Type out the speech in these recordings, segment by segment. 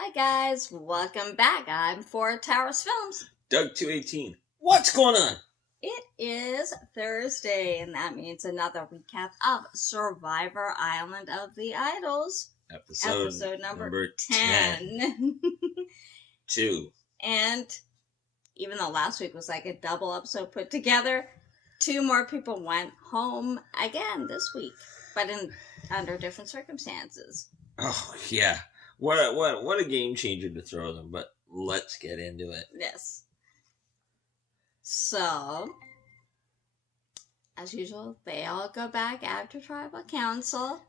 Hi guys, welcome back. I'm for Towers Films. Doug 218. What's going on? It is Thursday, and that means another recap of Survivor Island of the Idols. Episode number 10. 2. And even though last week was like a double episode put together, 2 more people went home again this week, but under different circumstances. Oh, yeah. What a game changer to throw them, but let's get into it. Yes. So, as usual, they all go back after tribal council,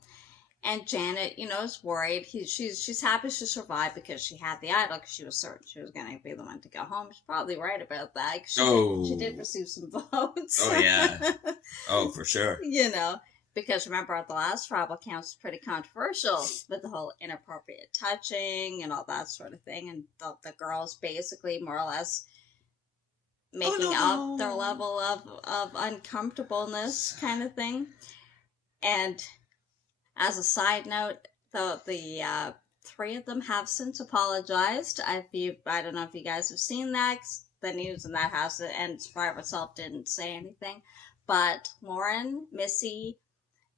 and Janet, is worried. She's happy she survived because she had the idol, because she was certain she was going to be the one to go home. She's probably right about that. She did receive some votes. Oh, yeah. Oh, for sure. Because remember, the last tribal council was pretty controversial with the whole inappropriate touching and all that sort of thing, and the girls basically more or less making up their level of uncomfortableness kind of thing. And as a side note, the 3 of them have since apologized. I don't know if you guys have seen that. The news in that house, and Survivor itself didn't say anything, but Lauren, Missy,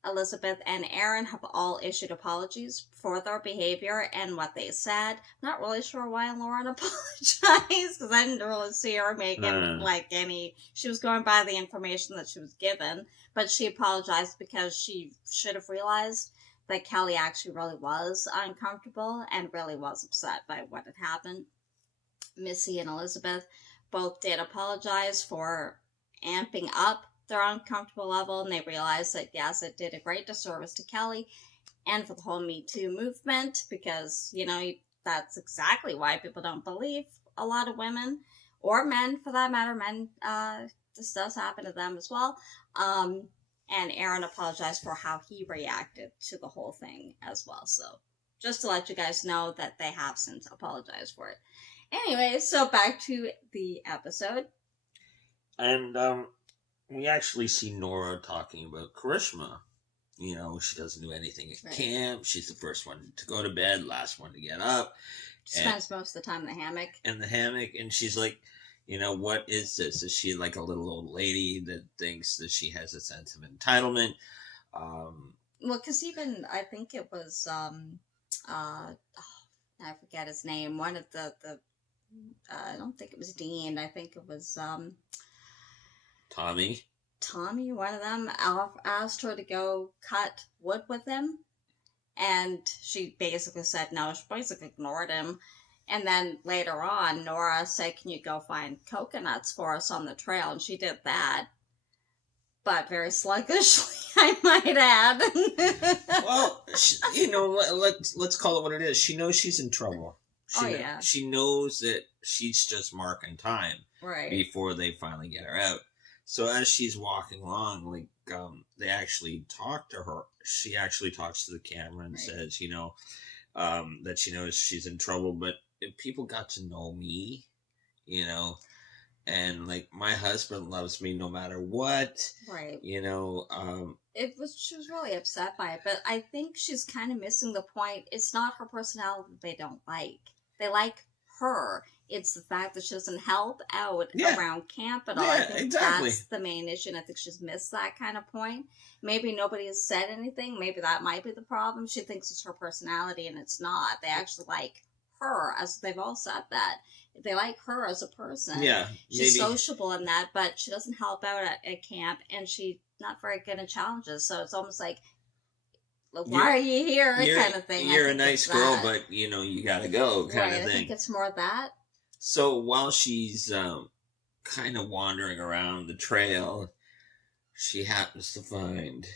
Elizabeth, and Aaron have all issued apologies for their behavior and what they said. Not really sure why Lauren apologized, because I didn't really see her make any. She was going by the information that she was given, but she apologized because she should have realized that Kelly actually really was uncomfortable and really was upset by what had happened. Missy and Elizabeth both did apologize for amping up their uncomfortable level, and they realized that yes, it did a great disservice to Kelly and for the whole Me Too movement, because that's exactly why people don't believe a lot of women, or men for that matter. Men, this does happen to them as well. And Aaron apologized for how he reacted to the whole thing as well. So just to let you guys know that they have since apologized for it. Anyway, so back to the episode. And we actually see Nora talking about Karishma. She doesn't do anything at camp. She's the first one to go to bed, last one to get up. She spends most of the time in the hammock. And she's like, what is this? Is she like a little old lady that thinks that she has a sense of entitlement? Well, because even, I think it was, I forget his name. One of the I don't think it was Dean. I think it was, Tommy, one of them, asked her to go cut wood with him, and she basically said no. She basically ignored him. And then later on, Nora said, can you go find coconuts for us on the trail? And she did that, but very sluggishly, I might add. Well, let's call it what it is. She knows she's in trouble. She knows that she's just marking time before they finally get her out. So as she's walking along, they actually talk to her. She actually talks to the camera and says, that she knows she's in trouble. But if people got to know me, and my husband loves me no matter what. Right. She was really upset by it, but I think she's kind of missing the point. It's not her personality that they don't like. They like her. It's the fact that she doesn't help out around camp at all. Yeah, I think exactly. That's the main issue, and I think she's missed that kind of point. Maybe nobody has said anything. Maybe that might be the problem. She thinks it's her personality, and it's not. They actually like her, as they've all said that. They like her as a person. Yeah, she's sociable in that, but she doesn't help out at camp, and she's not very good in challenges. So it's almost like, why are you here, kind of thing. You're a nice girl, but you gotta go, kind of thing. I think it's more that. So while she's kind of wandering around the trail, she happens to find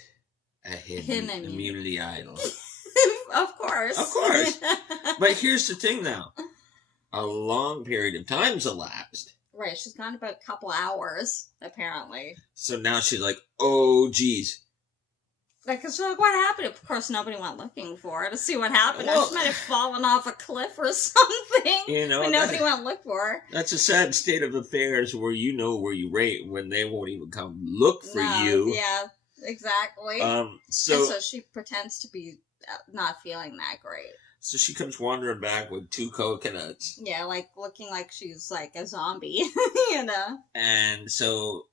a hidden immunity idol. Of course. But here's the thing now. A long period of time's elapsed. Right, she's gone about a couple hours, apparently. So now she's like, oh, geez. Because what happened? Of course, nobody went looking for her to see what happened. She might have fallen off a cliff or something. But nobody went look for her. That's a sad state of affairs where where you rate when they won't even come look for you. Yeah, exactly. So she pretends to be not feeling that great. So she comes wandering back with 2 coconuts. Yeah, like looking like she's like a zombie, And so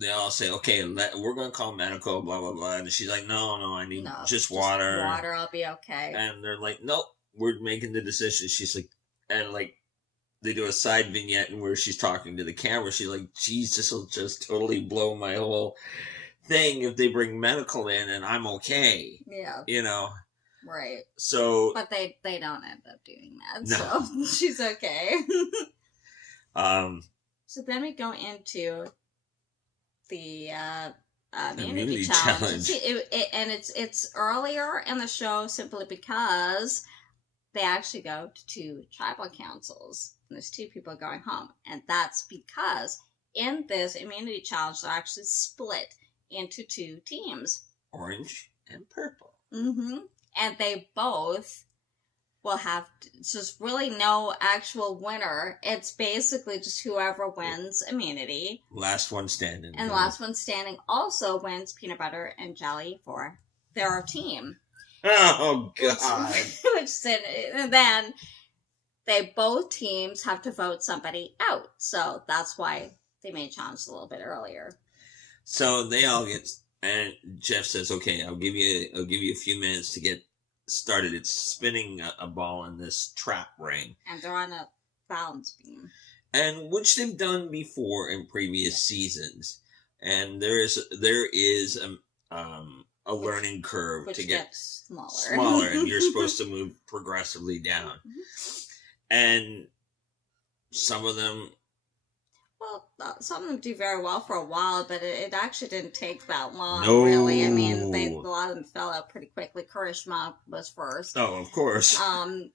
they all say, okay, we're going to call medical, blah, blah, blah. And she's like, no, I need just water. Water, I'll be okay. And they're like, nope, we're making the decision. She's like, and like, they do a side vignette where she's talking to the camera. She's like, geez, this will just totally blow my whole thing if they bring medical in and I'm okay. Yeah. Right. So. But they don't end up doing that. No. So she's okay. So then we go into the immunity challenge. See, and it's earlier in the show simply because they actually go to 2 tribal councils. And there's 2 people going home. And that's because in this immunity challenge, they're actually split into 2 teams. Orange and purple. Mm-hmm. And they both will have so there's really no actual winner. It's basically just whoever wins immunity. Last one standing. And last one standing also wins peanut butter and jelly for their team. Oh, God. And then they both teams have to vote somebody out. So that's why they made challenge a little bit earlier. So they all get, and Jeff says, okay, I'll give you a few minutes to get started. It's spinning a ball in this trap ring. And they're on a balance beam. And which they've done before in previous seasons. And there is a learning curve which to get smaller, and you're supposed to move progressively down. And some of them, some of them do very well for a while, but it actually didn't take that long. Really. I mean, a lot of them fell out pretty quickly. Karishma was first. Oh, of course. And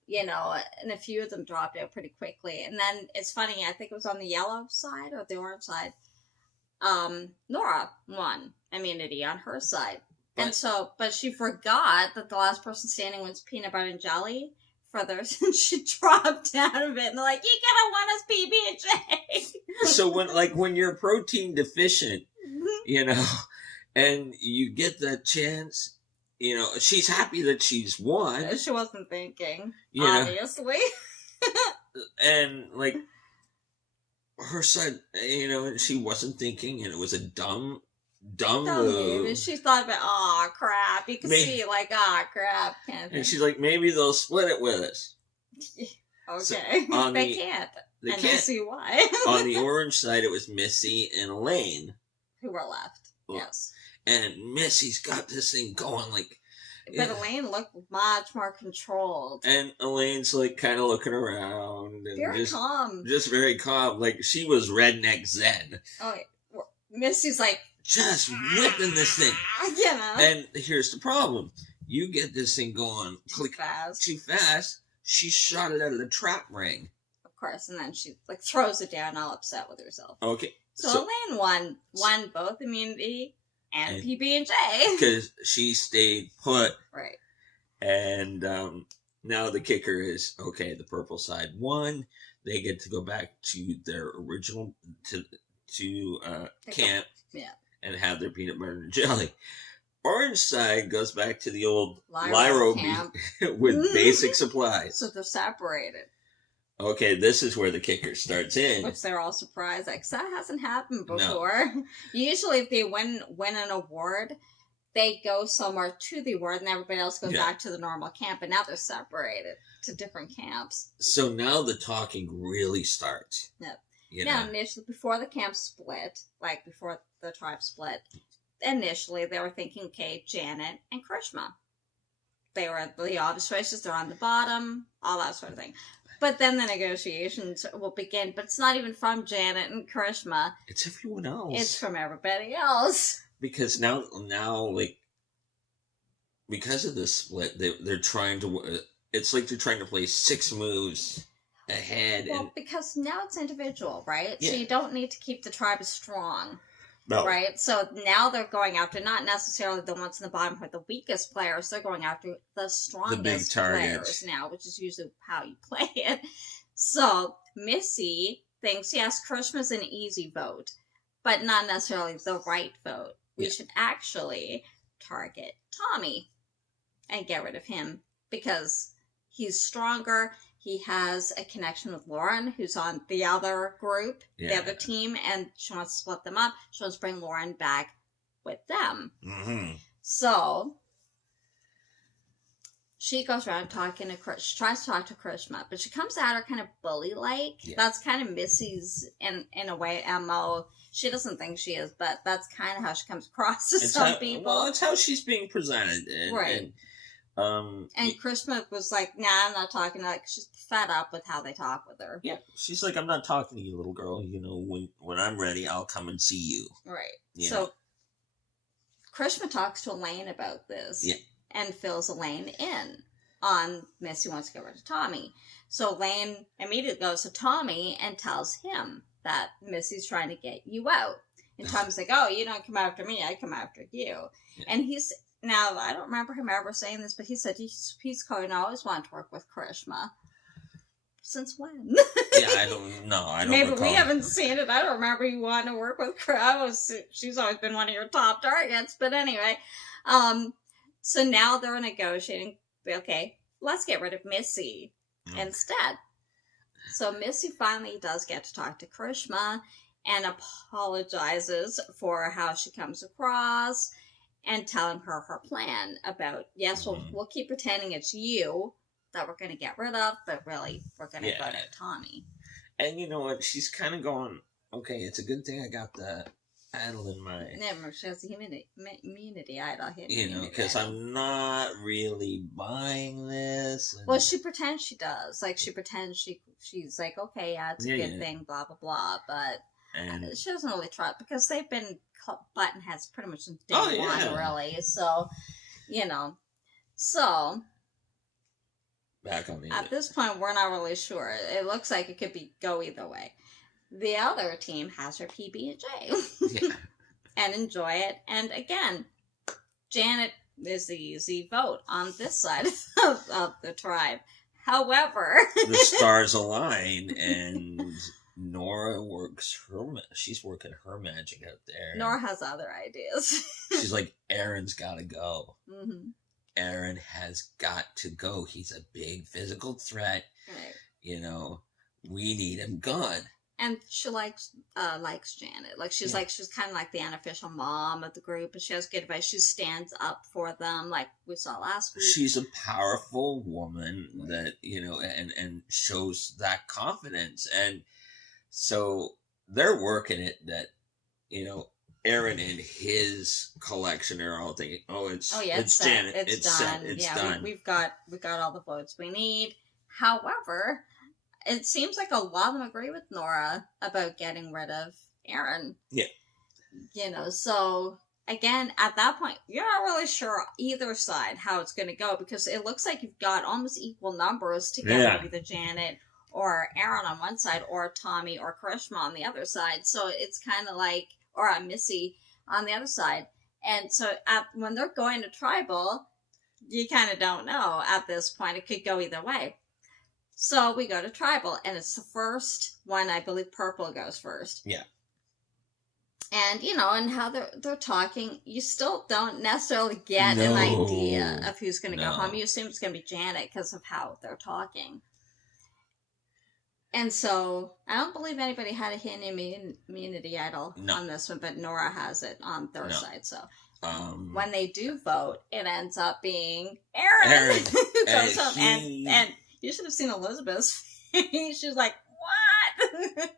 a few of them dropped out pretty quickly. And then it's funny, I think it was on the yellow side or the orange side. Nora won immunity on her side. But she forgot that the last person standing was peanut butter and jelly. Further, she dropped out of it, and they're like, "You gotta want us PB&J." So when you're protein deficient, and you get that chance, she's happy that she's won. She wasn't thinking, obviously. And her side, she wasn't thinking, and it was a dumb move. She thought about, oh crap. You can see crap. And she's like, maybe they'll split it with us. Okay. So they can't. They can't. I see why. On the orange side, it was Missy and Elaine. Who were left. Yes. And Missy's got this thing going But Elaine looked much more controlled. And Elaine's kind of looking around. And very calm. Just very calm. She was redneck zen. Oh, yeah. Missy's just whipping this thing. And here's the problem. You get this thing going too fast. She shot it out of the trap ring. Of course. And then she throws it down all upset with herself. Okay. So Elaine won both immunity and PB&J. Because she stayed put. Right. And now the kicker is, okay, the purple side won. They get to go back to their original, to camp. Yeah. And have their peanut butter and jelly. Orange side goes back to the old Lyro camp with basic supplies. So they're separated. Okay, this is where the kicker starts in. Which they're all surprised. That hasn't happened before. No. Usually if they win an award, they go somewhere to the award and everybody else goes back to the normal camp. And now they're separated to different camps. So now the talking really starts. Yep. Initially, before the camp split, before the tribe split, initially they were thinking, okay, Janet and Karishma. They were the obvious choices. They're on the bottom, all that sort of thing. But then the negotiations will begin. But it's not even from Janet and Karishma. It's everyone else. It's from everybody else. Because now, because of this split, they're trying to. It's they're trying to play 6 moves ahead. Well, because now it's individual, right? Yeah. So you don't need to keep the tribe strong. No. Right? So now they're going after not necessarily the ones in the bottom who are the weakest players. They're going after the strongest players now, which is usually how you play it. So Missy thinks, yes, Karishma's an easy vote, but not necessarily the right vote. We should actually target Tommy. and get rid of him because he's stronger. He has a connection with Lauren, who's on the other group, the other team, and she wants to split them up. She wants to bring Lauren back with them. Mm-hmm. So she goes around talking to Chris. She tries to talk to Krishma, but she comes at her kind of bully-like. Yeah. That's kind of Missy's, in a way, MO. She doesn't think she is, but that's kind of how she comes across to some people. Well, it's how she's being presented. Right. And Krishma was like, nah, I'm not talking. Like, she's fed up with how they talk with her. Yeah. She's like, I'm not talking to you, little girl. You know, when I'm ready, I'll come and see you. Right. So Krishma talks to Elaine about this. Yeah. And fills Elaine in on Missy wants to get rid of Tommy. So Elaine immediately goes to Tommy and tells him that Missy's trying to get you out. And Tommy's like, oh, you don't come after me, I come after you. Yeah. And he's, now, I don't remember him ever saying this, but he said he's going to always want to work with Krishma. Since when? Yeah, I don't know. Maybe recall. We haven't seen it. I don't remember you wanting to work with Krishma. She's always been one of your top targets. But anyway, so now they're negotiating. Okay, let's get rid of Missy instead. So Missy finally does get to talk to Krishma and apologizes for how she comes across and telling her her plan about, yes, we'll keep pretending it's you that we're going to get rid of, but really we're going to go to Tommy. And you know what? She's kind of going, okay, it's a good thing I got the idol in my... Never, she has the immunity idol. You know, because I'm not really buying this. And... Well, she pretends she does. Like, she pretends she's like, okay, yeah, it's a good thing, blah, blah, blah, but she doesn't really try it, because they've been button heads pretty much since day one, really. So, you know. So... Back on the At this point, we're not really sure. It looks like it could go either way. The other team has her PB&J and enjoy it. And again, Janet is the easy vote on this side of the tribe. However, the stars align, and Nora she's working her magic out there. Nora has other ideas. She's like, Aaron's got to go. Mm-hmm. Aaron has got to go. He's a big physical threat. Right. You know, we need him gone. And she likes Janet. Like, she's kind of like the unofficial mom of the group, and she has good advice. She stands up for them, like we saw last week. She's a powerful woman that, you know, and shows that confidence. And so they're working it that, you know, Aaron and his collection are all thinking, it's Janet. It's done. It's done. We've got all the votes we need. However, it seems like a lot of them agree with Nora about getting rid of Aaron. Yeah. You know, so again, at that point, you're not really sure either side how it's going to go, because it looks like you've got almost equal numbers to get rid of either Janet or Aaron on one side, or Tommy or Krishma on the other side. So it's kind of like, or Missy on the other side. And so when they're going to tribal, you kind of don't know at this point. It could go either way. So we go to tribal, and it's the first one. I believe Purple goes first. Yeah. And, you know, and how they're talking, you still don't necessarily get an idea of who's going to go home. You assume it's going to be Janet because of how they're talking. And so, I don't believe anybody had a hidden immunity idol on this one, but Nora has it on their side. So, when they do vote, it ends up being Aaron who goes home. And you should have seen Elizabeth's face. She was like, what?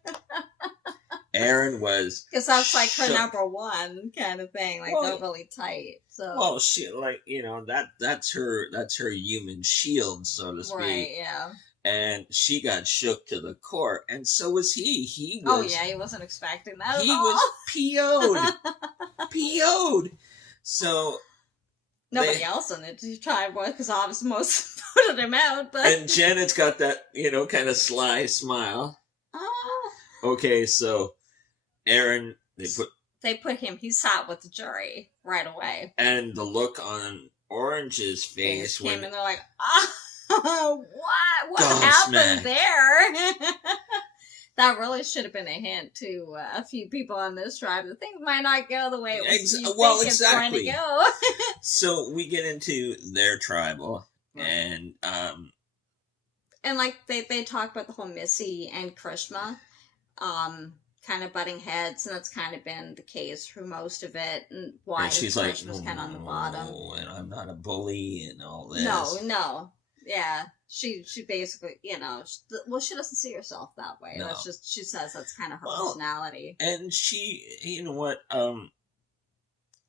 Aaron was... Because that's like her number one kind of thing. Like, they're really tight. So. Well, she, like, you know, that's her human shield, so to speak. Right, yeah. And she got shook to the core, and so was he. He was... he wasn't expecting that at all. He was PO'd. So... Nobody else in the tribe was, because obviously most voted him out. But... And Janet's got that, you know, kind of sly smile. Okay, so Aaron, they put him, he sat with the jury right away. And the look on Orange's face when... And they're like, what happened there? That really should have been a hint to a few people on this tribe that things might not go the way it was it's going to go. So we get into their tribal, right. And like they talk about the whole Missy and Krishna kind of butting heads, and that's kind of been the case for most of it, and why she's like, kind of on the bottom, and I'm not a bully and all this. No, yeah, she basically, she doesn't see herself that way. No. That's just, she says that's kind of her personality. And she, you know what,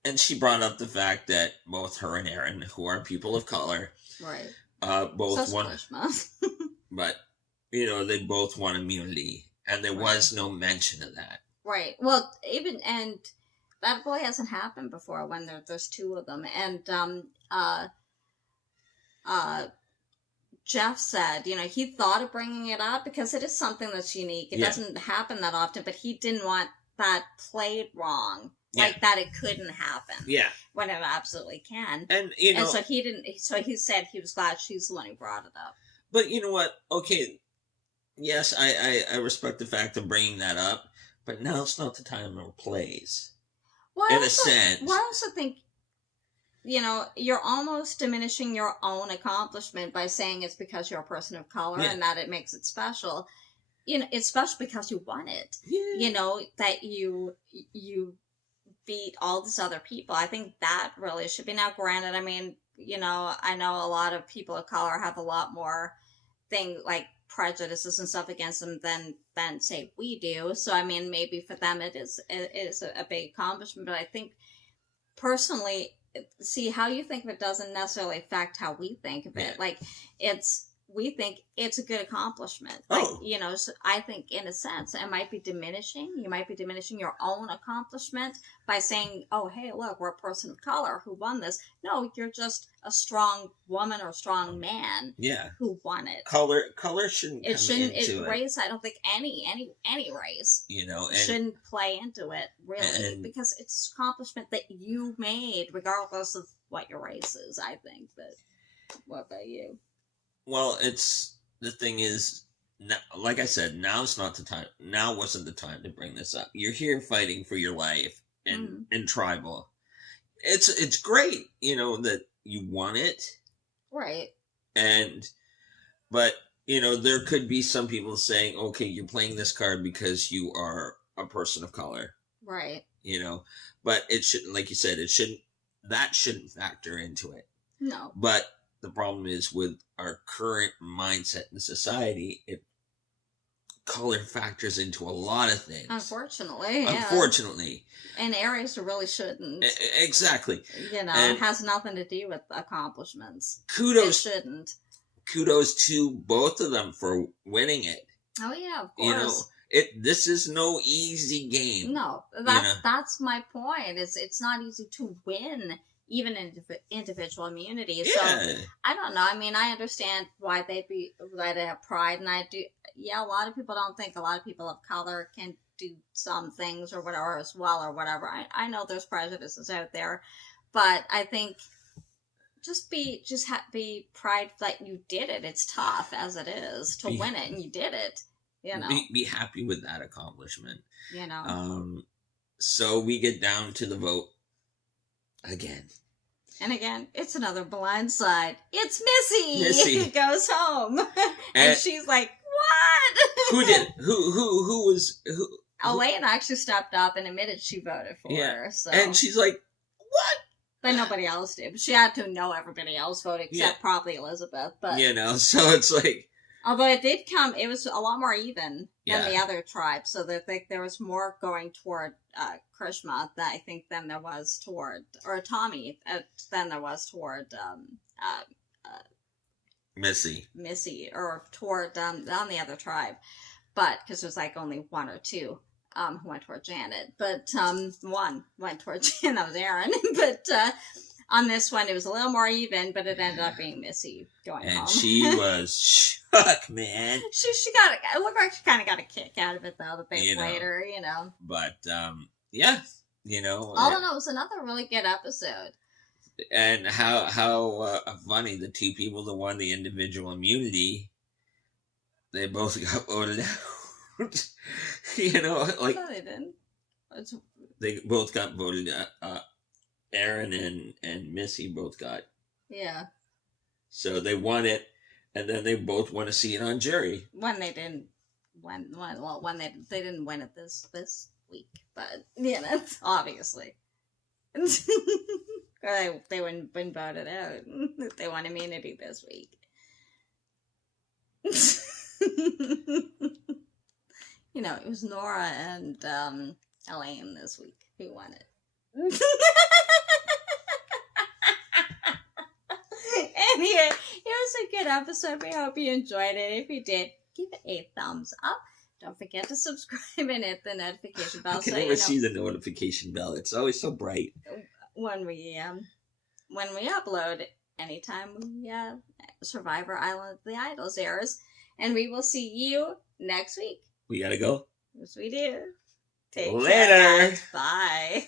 and she brought up the fact that both her and Aaron, who are people of color, right, both want, but they both want immunity. And there was no mention of that. Right. Well, and that really hasn't happened before when there's two of them. And Jeff said, he thought of bringing it up because it is something that's unique. It doesn't happen that often, but he didn't want that played wrong. Like that it couldn't happen. Yeah. When it absolutely can. And, and so he didn't, so he said he was glad she's the one who brought it up. But you know what? Okay. Yes, I respect the fact of bringing that up, but now it's not the time or place. Well, a sense. Well, I also think, you're almost diminishing your own accomplishment by saying it's because you're a person of color and that it makes it special. It's special because you won it. Yeah. That you beat all these other people. I think that really should be. Now, granted, I mean, I know a lot of people of color have a lot more prejudices and stuff against them than say we do. So I mean, maybe for them it is a big accomplishment. But I think personally, see, how you think of it doesn't necessarily affect how we think of it. Like we think it's a good accomplishment. So I think in a sense it might be diminishing. You might be diminishing your own accomplishment by saying, oh, hey, look, we're a person of color who won this. No, you're just a strong woman or a strong man who won it. Color shouldn't into it. Race, I don't think any race shouldn't play into it, really, because it's an accomplishment that you made regardless of what your race is, I think. But what about you? Well, the thing is, like I said, now's not the time. Now wasn't the time to bring this up. You're here fighting for your life in tribal. It's great, that you won it. Right. But, there could be some people saying, okay, you're playing this card because you are a person of color. Right. But it shouldn't, like you said, that shouldn't factor into it. No. But the problem is with our current mindset in society, color factors into a lot of things. Unfortunately. And areas really shouldn't. Exactly. It has nothing to do with accomplishments. It shouldn't. Kudos to both of them for winning it. Oh yeah, of course. This is no easy game. No, that's my point. It's not easy to win even individual immunity. So I don't know. I mean, I understand why they have pride, and I do. Yeah, a lot of people don't think a lot of people of color can do some things or whatever as well or whatever. I know there's prejudices out there, but I think just be proud that you did it. It's tough as it is to win it, and you did it. Be happy with that accomplishment. So we get down to the vote again. And again, it's another blind side. It's Missy who goes home. And she's like, what? Who did? Who was? Elena actually stepped up and admitted she voted for her. So. And she's like, what? But nobody else did. She had to know everybody else voted, except probably Elizabeth. But so it's like. Although it was a lot more even than the other tribes. So there was more going toward Krishna than there was toward, or Tommy, than there was toward Missy, or toward on the other tribe. But, because there's only one or two who went toward Janet. But one went toward Janet, that was Aaron. But on this one, it was a little more even, but it ended up being Missy going home. And she was shook, man. It looked like she kind of got a kick out of it, though, that they played her, But, all in all, it was another really good episode. And how funny, the two people that won the individual immunity, they both got voted out. You know, like no, they didn't. They both got voted. Aaron and Missy both got. Yeah. So they won it, and then they both want to see it on Jerry. When they didn't, when they didn't win it this week, but yeah, that's obviously. They wouldn't been voted out. They want immunity this week. You know, it was Nora and Elaine this week who won it. Anyway, it was a good episode. We hope you enjoyed it. If you did, give it a thumbs up. Don't forget to subscribe and hit the notification bell. I can never see the notification bell. It's always so bright. When we upload, anytime we Survivor Island of the Idols airs, and we will see you next week. We gotta go. Yes, we do. Take care, guys. Bye.